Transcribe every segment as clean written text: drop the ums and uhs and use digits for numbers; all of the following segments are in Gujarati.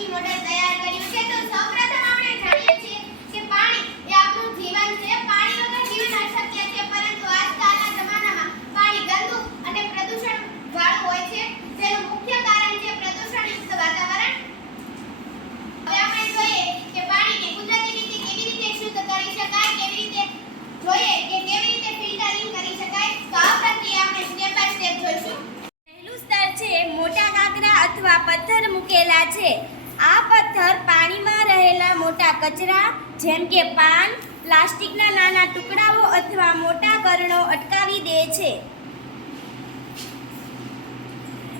પાણીની મોડેલ તૈયાર કર્યું છે. તો સૌપ્રથમ આપણે જાણીએ છીએ કે પાણી એ આપણું જીવન છે. પાણી વગર જીવન અશક્ય છે, પરંતુ આજકાલના જમાનામાં પાણી ગંદુ અને પ્રદૂષણ વાળું હોય છે, જેનું મુખ્ય કારણ છે પ્રદૂષણયુક્ત વાતાવરણ. હવે આપણે જોઈએ કે પાણીને કુદરતી રીતે કેવી રીતે શુદ્ધ કરી શકાય, કેવી રીતે જોઈએ કે કેવી રીતે ફિલ્ટરિંગ કરી શકાય. તો આ પ્રક્રિયા આપણે સ્ટેપ બાય સ્ટેપ જોઈશું. પહેલું સ્તર છે મોટા કાંકરા અથવા પથ્થર મૂકેલા છે. આ પથ્થર પાણીમાં રહેલા મોટા કચરા જેમ કે પાન, પ્લાસ્ટિકના નાના ટુકડાઓ અથવા મોટા કણો અટકાવી દે છે.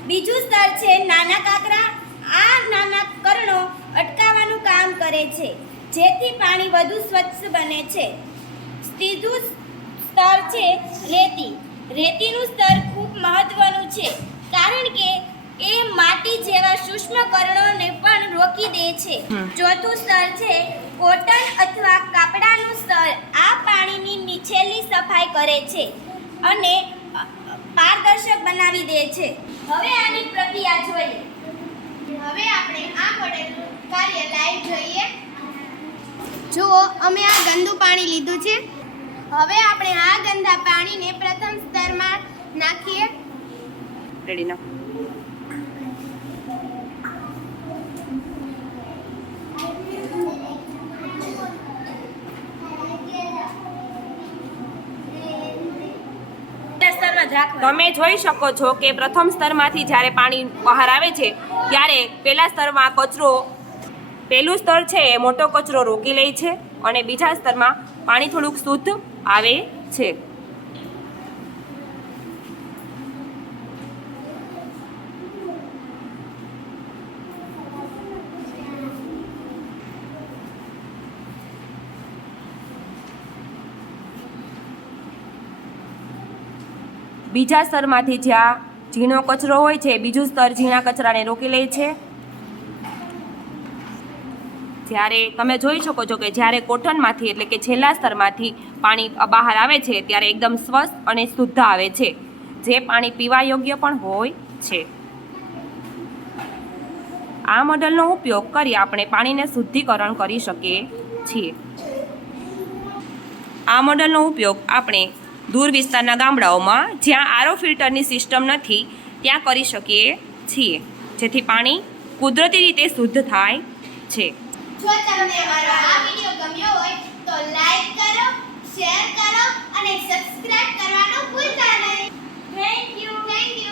બીજું સ્તર છે નાના કાંકરા. આ નાના કણો અટકાવવાનું કામ કરે છે, જેથી પાણી વધુ સ્વચ્છ બને છે. ત્રીજું સ્તર છે રેતી. રેતીનું સ્તર ખૂબ મહત્વનું છે, કારણ કે એ માટી જેવા સૂક્ષ્મ કણોને પણ રોકી દે છે. ચોથું સ્તર છે કોટન અથવા કાપડાનું સ્તર. આ પાણીની નીચેની સફાઈ કરે છે અને પારદર્શક બનાવી દે છે. હવે આની પ્રક્રિયા જોઈએ. હવે આપણે આ મોડેલનું કાર્ય લાઈવ જોઈએ. જુઓ, અમે આ ગંદુ પાણી લીધું છે. હવે આપણે આ ગંદા પાણીને પ્રથમ સ્તરમાં નાખીએ. રેડી ના તમે જોઈ શકો છો કે પ્રથમ સ્તરમાંથી જ્યારે પાણી બહાર આવે છે ત્યારે પહેલા સ્તરમાં પહેલું સ્તર છે એ મોટો કચરો રોકી લે છે અને બીજા સ્તરમાં પાણી થોડુંક શુદ્ધ આવે છે. બીજા સ્તરમાંથી જ્યાં ઝીણો કચરો હોય છે, બીજું સ્તર ઝીણા કચરાને રોકી લે છે. જ્યારે તમે જોઈ શકો છો કે જ્યારે કોટનમાંથી એટલે કે છેલ્લા સ્તરમાંથી પાણી બહાર આવે છે ત્યારે એકદમ સ્વચ્છ અને શુદ્ધ આવે છે, જે પાણી પીવા યોગ્ય પણ હોય છે. આ મોડલનો ઉપયોગ કરી આપણે પાણીને શુદ્ધિકરણ કરી શકીએ છીએ. આ મોડલનો ઉપયોગ આપણે દૂર વિસ્તારના ગામડાઓમાં જ્યાં આરઓ ફિલ્ટરની સિસ્ટમ નથી ત્યાં કરી શકીએ છીએ, જેથી પાણી કુદરતી રીતે શુદ્ધ થાય છે. જો તમને અમારો આ વિડિયો ગમ્યો હોય તો લાઈક કરો, શેર કરો અને સબસ્ક્રાઇબ કરવાનું ભૂલતા નહીં. Thank you.